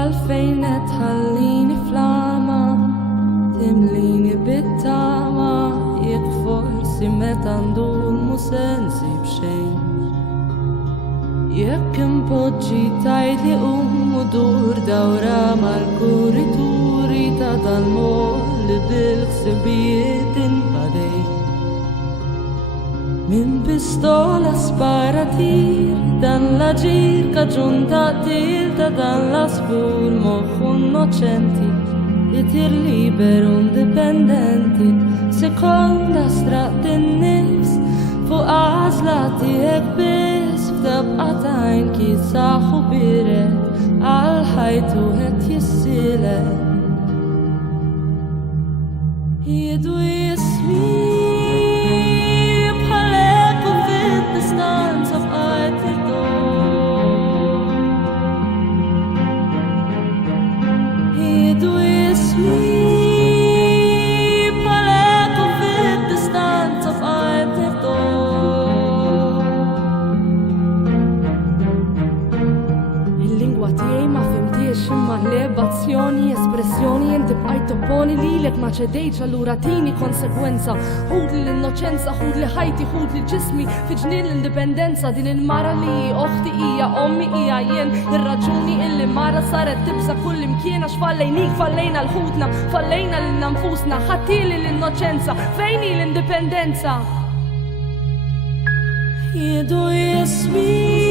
għalfejn tħallini flama, timlini bit-tama, jekk forsi meta ndur musensi b'xejn. Jekk impoġġi tajli u dur dawra mal-kurituri ta' dal-mol li bil-ħsibijiet inbadej. Min pistola sparatir, dan l-ġir kaġun taqtil ta' dan l-asfur moħħu innoċenti, jitir liberu indipendenti, sekonda straqt in-nifs fuq għażla tiegħek biss f'dabqa tajn kif saħħu biret għal ħajtu qed jissilet. Jiedu jismi bħalek u fid-distanza f'qajt il-dor. Jiedu jismi bħalek u fid-distanza f'qajt il-dor. Il-lingwa tiegħi ma fimtiex imma l-ebazzjoni, espressjoni inti bqajt topponi lilek ma ċedejċ allura tini konsekwenza. Ħud l-innoċenza, ħud li ħajti, ħud li ġismi fi ġnien l-indipendenza. Din il-mara li oħti hija ommi hija jien, ir-raġuni illi mara saret tibsa kull imkien għax fallejnik, fallejna l-ħutna, fallejna l-nanfusna, ħattili l-innoċenza, fejni l-indipendenza. Jiedu jismi